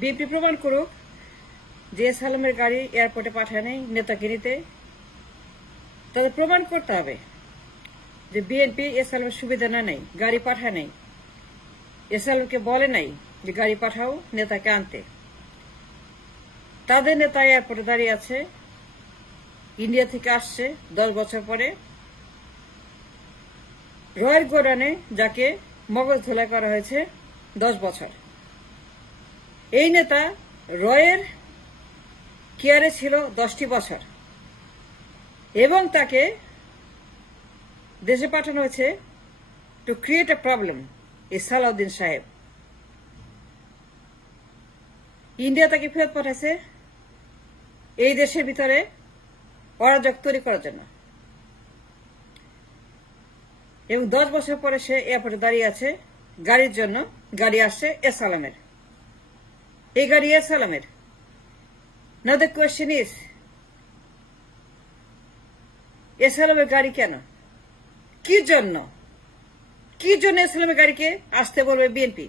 BNP প্রমাণ করুক যে সালামের গাড়ি এয়ারপোর্টে পাঠায় নাই নেতাকে নিতে। তাদের প্রমাণ করতে হবে যে বিএনপি সালামের সুবিধা না নেই, গাড়ি পাঠায় নাই, সালামকে বলে নাই যে গাড়ি পাঠাও নেতাকে আনতে। তাদের নেতা এয়ারপোর্টে দাঁড়িয়ে আছে, ইন্ডিয়া থেকে আসছে 10 বছর পরে, রয়ের গোডানে যাকে মগজ ধোলাই করা হয়েছে 10 বছর। এই নেতা রয়ের কেয়ারে ছিল 10টি বছর এবং তাকে দেশে পাঠানো হয়েছে টু ক্রিয়েট এ প্রবলেম। এই সালাউদ্দিন সাহেব ইন্ডিয়া তাকে ফেরত পাঠাইছে এই দেশের ভিতরে অরাজক তৈরি করার জন্য, এবং 10 বছর পরে সে এয়ারপোর্টে দাঁড়িয়ে আছে গাড়ির জন্য। গাড়ি আসছে সালামের, এই গাড়ি সালামের। Now the question is, সালামের গাড়ি কেন, কি জন্য সালামের গাড়িকে আসতে বলবে বিএনপি?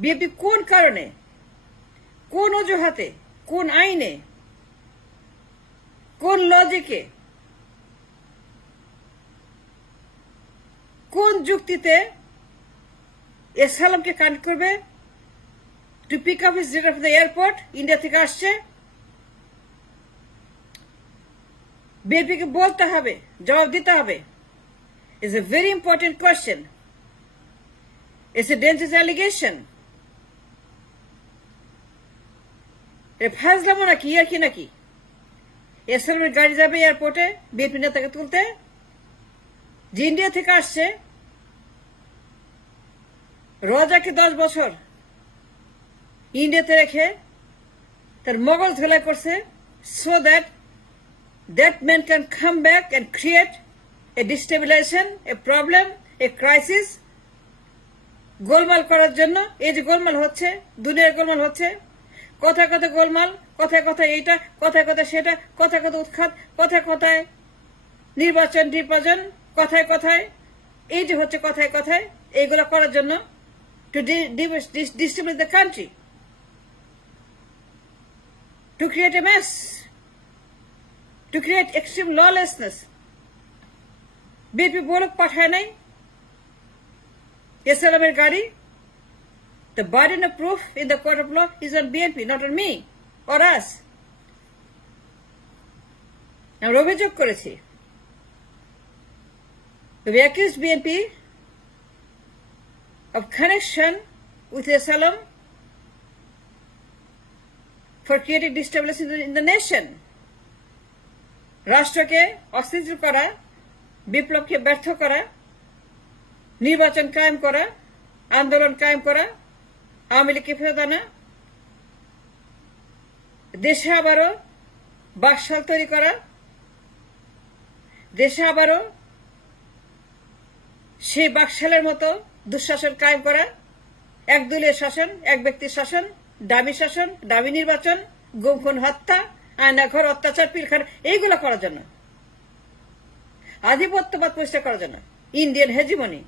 বিএনপি কোন কারণে, কোন অজুহাতে, কোন আইনে, কোন লজিকে, কোন যুক্তিতে সালামকে কানেক্ট করবে to pick up his data from the airport? India থেকে আসছে, বিএনপিকে বলতে হবে, জবাব দিতে হবে। It's a very important question. It's a dangerous allegation. ফাজলামো নাকি, আর কি নাকি? সালামের গাড়ি যাবে এয়ারপোর্টে বিএনপি নেতাকে তুলতে, যে ইন্ডিয়া থেকে আসছে, রোজাকে 10 বছর ইন্ডিয়াতে রেখে তার মগজ ধোলাই করছে, so that man can come back and create a destabilization, a problem, a crisis, গোলমাল করার জন্য। এই যে গোলমাল হচ্ছে, দুনিয়ার গোলমাল হচ্ছে, কথায় কথায় গোলমাল, কথায় কথায় এইটা, কথায় কথায় সেটা, কথায় কথায় উৎখাত, কথায় কথায় নির্বাচন, কথায় কথায় এই যে হচ্ছে, কথায় কথায় এইগুলো করার জন্য, to destabilize the country, to create a mess, to create extreme lawlessness. BNP বলক পাঠায় নাই সালামের গাড়ি। The burden of proof in the court of law is on BNP, not on me or us. আমরা অভিযোগ করেছি, we accused BNP of connection with Salam for creating destabilization in the nation. রাষ্ট্রকে অস্থিতিশীল করা, বিপ্লবকে ব্যর্থ করা, নির্বাচন কায়েম করা, আন্দোলন কায়েম করা, আওয়ামী লীগকে ফেরত আনা, দেশে আবারও বাকশাল তৈরি করা, দেশে আবারও সেই বাকশালের মতো দুঃশাসন কায়েম করা, একদলীয় শাসন, এক ব্যক্তির শাসন, দামি নির্বাচন, গুম খুন হত্যা, আয়নাঘর, অত্যাচার, পিলখানা, এইগুলো করার জন্য, আধিপত্যবাদ প্রতিষ্ঠা করার জন্য, ইন্ডিয়ান হেজিমনি,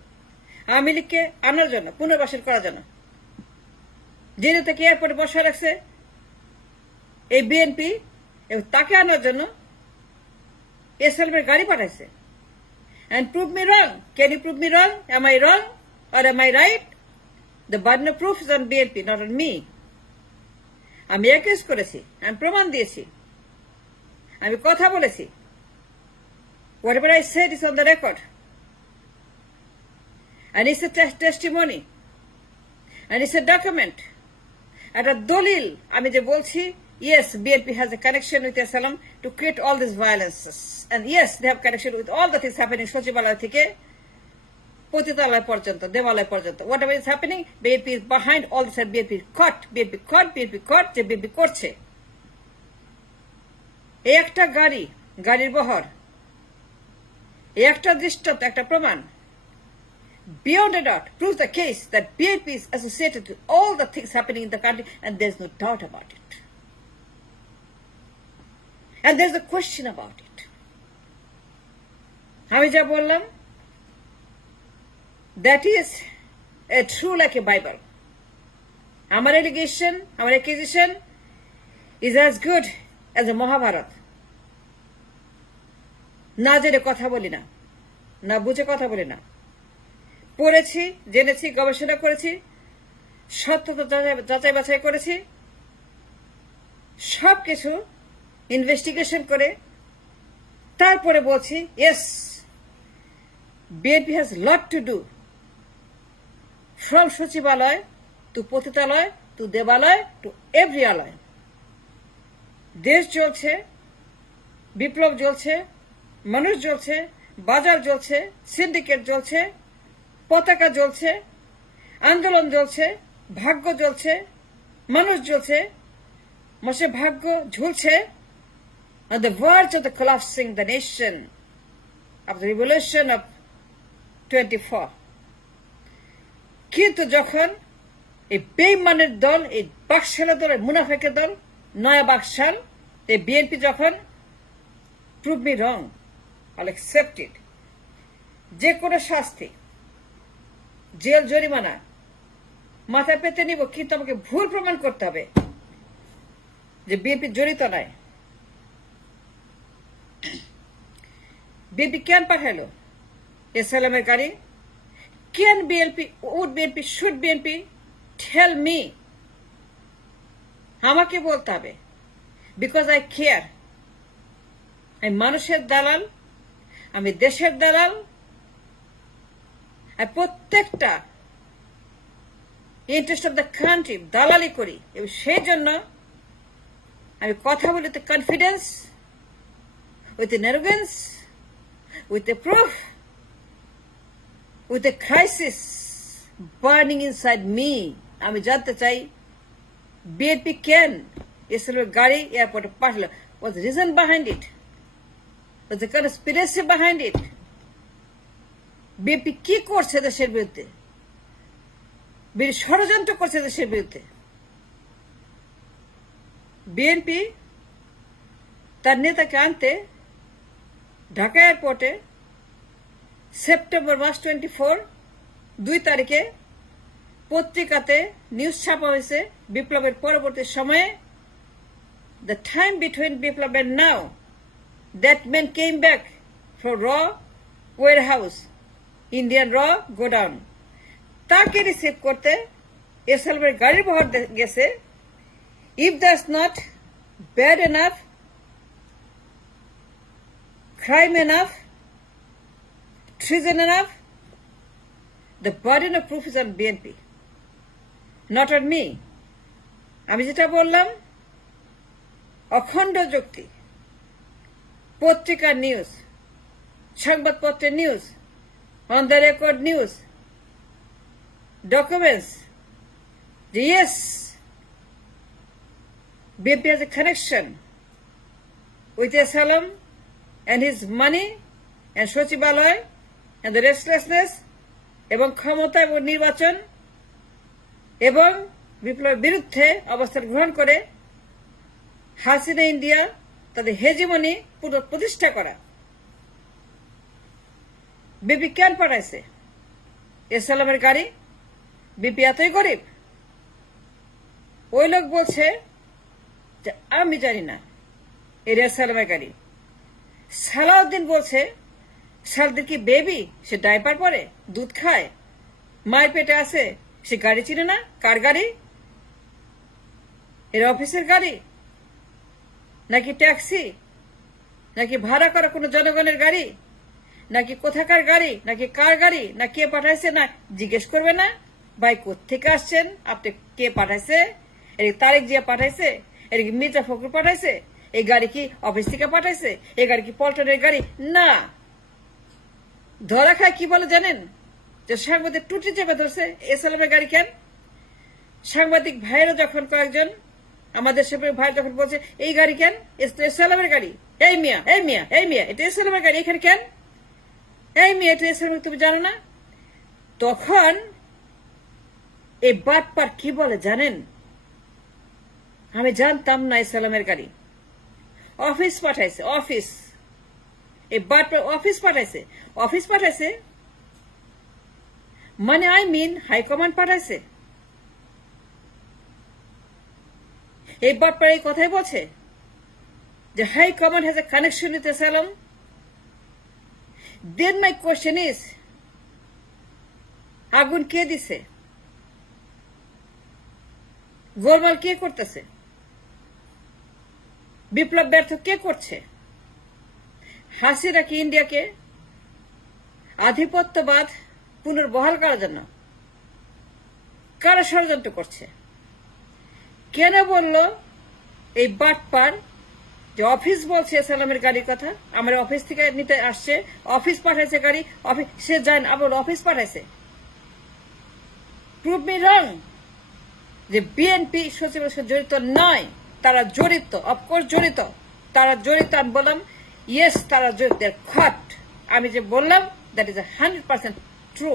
আওয়ামী লীগকে আনার জন্য, পুনর্বাসন করার জন্য, জেলে থেকে এয়ারপোর্টে বসা রাখছে এই বিএনপি, এবং তাকে আনার জন্য সালামের গাড়ি পাঠাইছে। And prove me wrong. Can you prove me wrong? Am I wrong or am I right? The burden of proof is on BNP, not on me. আমি অ্যাকিউজ করেছি, আমি প্রমাণ দিয়েছি, আমি কথা বলেছি। Whatever I said is on the record. And it's a testimony. And it's a document. একটা দলিল আমি যে বলছি, yes, BNP has a connection with Salam to create all these violences. And yes, they have connection with all the things happening Sachibalaya থেকে পতিতালয় পর্যন্ত, দেবালয় পর্যন্ত। Whatever is happening, BNP is behind all this, and BNP caught, যে BNP করছে। এই একটা গাড়ির বহর, এই একটা দৃষ্টান্ত, একটা প্রমাণ, beyond a doubt, proves the case that BNP is associated with all the things happening in the country, and there's no doubt about it. And there's a question about it. আমি যা বললাম, that is a true like a Bible. আমার allegation, আমার accusation is as good as a Mahabharata. না জেনে কথা বলি না, না বুঝে কথা বলি না। পড়েছি, জেনেছি, গবেষণা করেছি, সত্যতা যাচাই বাছাই করেছি, সবকিছু ইনভেস্টিগেশন করে তারপরে বলছি yes, BNP has lot to do from সচিবালয় টু পতিতালয় টু দেবালয় টু এভরি আলয়। দেশ জ্বলছে, বিপ্লব জ্বলছে, মানুষ জ্বলছে, বাজার জ্বলছে, সিন্ডিকেট জ্বলছে, পতাকা জ্বলছে, আন্দোলন জ্বলছে, ভাগ্য জ্বলছে, মানুষ জ্বলছে, মশে ভাগ্য ঝুলছে on the verge of the collapsing the nation of the revolution of 24। কিন্তু যখন এই বেঈমানের দল, এই বাকশালা দল, মুনাফেকের দল, নয়া বাকশাল, এই বিএনপি যখন prove me wrong, I'll accept it, যে কোনো শাস্তি, জেল জরিমানা মাথায় পেতে নিব, কিন্তু আমাকে ভুল প্রমাণ করতে হবে যে বিএনপি জড়িত নয়। বিএনপি কেন পাঠাইল এসএলএমের গাড়ি? কেন BNP, would BNP, should BNP? Tell me, আমাকে বলতে হবে, বিকজ আই কেয়ার। আমি মানুষের দালাল, আমি দেশের দালাল, আমি প্রত্যেকটা ইন্টারেস্ট অফ দ্য কান্ট্রি দালালি করি, এবং সেই জন্য আমি কথা বলি with confidence, with arrogance, with a proof, with a crisis burning inside me। আমি জানতে চাই বিএনপি কেন এসএলএমের গাড়ি এয়ারপোর্টে পাঠালো? What's the reason behind it? What's the conspiracy behind it? BNP কি করছে দেশের বিরুদ্ধে? ষড়যন্ত্র করছে দেশের বিরুদ্ধে। বিএনপি তার নেতাকে আনতে ঢাকা এয়ারপোর্টে সেপ্টেম্বর মাস 24, 2 তারিখে পত্রিকাতে নিউজ ছাপা হয়েছে বিপ্লবের পরবর্তী সময়ে, the time between biplab and now that men came back from raw warehouse, Indian raw godown. তাকে রিসিভ করতে এসএলএমের গাড়ির বহর গেছে। If that's not bad enough, crime enough, treason enough, the burden of proof is on BNP, not on me। আমি যেটা বললাম অখণ্ড যুক্তি, পত্রিকার নিউজ, সংবাদপত্রের news, on the record news, documents, yes, BNP has a connection with SLM and his money and সচিবালয় and the restlessness এবং ক্ষমতা এবং নির্বাচন এবং বিপ্লবের বিরুদ্ধে অবস্থান গ্রহণ করে হাসিনা ইন্ডিয়া তাদের হেজিমনি প্রতিষ্ঠা করা। বিপি কেন পাঠাইছে এসএলএমের গাড়ি? বিপি এতই গরিব? ওই লোক বলছে যে আমি জানি না এর এসএলএমের গাড়ি। সালাউদ্দিন বলছে সালাউদ্দিন কি বেবি? সে ডাইপার পরে, দুধ খায়, মায়ের পেটে আছে, সে গাড়ি চিনে না? কার গাড়ি? এর অফিসের গাড়ি নাকি ট্যাক্সি, নাকি ভাড়া করা কোনো জনগণের গাড়ি, নাকি কোথাকার গাড়ি, নাকি কার গাড়ি, না কে পাঠাইছে? না জিজ্ঞেস করবে না ভাই কোত্থেকে আসছেন, আপনি কে পাঠাইছে? এর তারেক জিয়া পাঠাইছে? এর কি মির্জা ফখরুল পাঠাইছে? এই গাড়ি কি অফিস থেকে পাঠাইছে? এই গাড়ি কি পল্টনের গাড়ি? না। ধরা খায় কি বলে জানেন? যে সাংবাদিক টুটি চেপে ধরছে এসএলএমের গাড়ি কেন? সাংবাদিক ভাইয়েরা যখন কয়েকজন আমাদের সেপের ভাই যখন বলছে এই গাড়ি কেন, এসএলএমের গাড়ি, এই মিয়া, এই মিয়া, এই মিয়া, এটা এসএলএমের গাড়ি, এখানে কেন? এই মিয়া, এটা এসএলএম, তুমি জানো না? তখন এই বাটপার কি বলে জানেন? আমি জানতাম না এসএলএমের গাড়ি, অফিস পাঠাইছে, অফিস। এই বাটপার অফিস পাঠাইছে, অফিস পাঠাইছে মানে আই মিন হাইকমান্ড পাঠাইছে। এই বাটপার এই কথাই বলছে যে high command has a connection with asylum. Then my question is, আগুন কে দিছে? গোলমাল কে করতেছে? বিপ্লব ব্যর্থ কে করছে? হাসিনা কি ইন্ডিয়াকে আধিপত্যবাদ পুনর্বহাল করার জন্য কারা ষড়যন্ত্র করছে? কেন বলল এই বাটপার যে অফিস বলছে সালামের গাড়ির কথা, আমার অফিস থেকে নিতে আসছে, অফিস পাঠাইছে গাড়ি, অফিস সে জান আবার অফিস পাঠাইছে। প্রুভ মি রং যে বিএনপি সচিবের সাথে জড়িত নয়, তারা জড়িত, অফকোর্স জড়িত, তারা জড়িত। আমি বললাম ইয়েস তারা জড়িত, খট। আমি যে বললাম that is 100% true.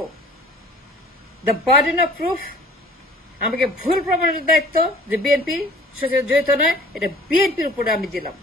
The burden of proof, আমাকে ভুল প্রমাণের দায়িত্ব যে বিএনপি সচিব জড়িত নয়, এটা বিএনপির উপরে আমি দিলাম।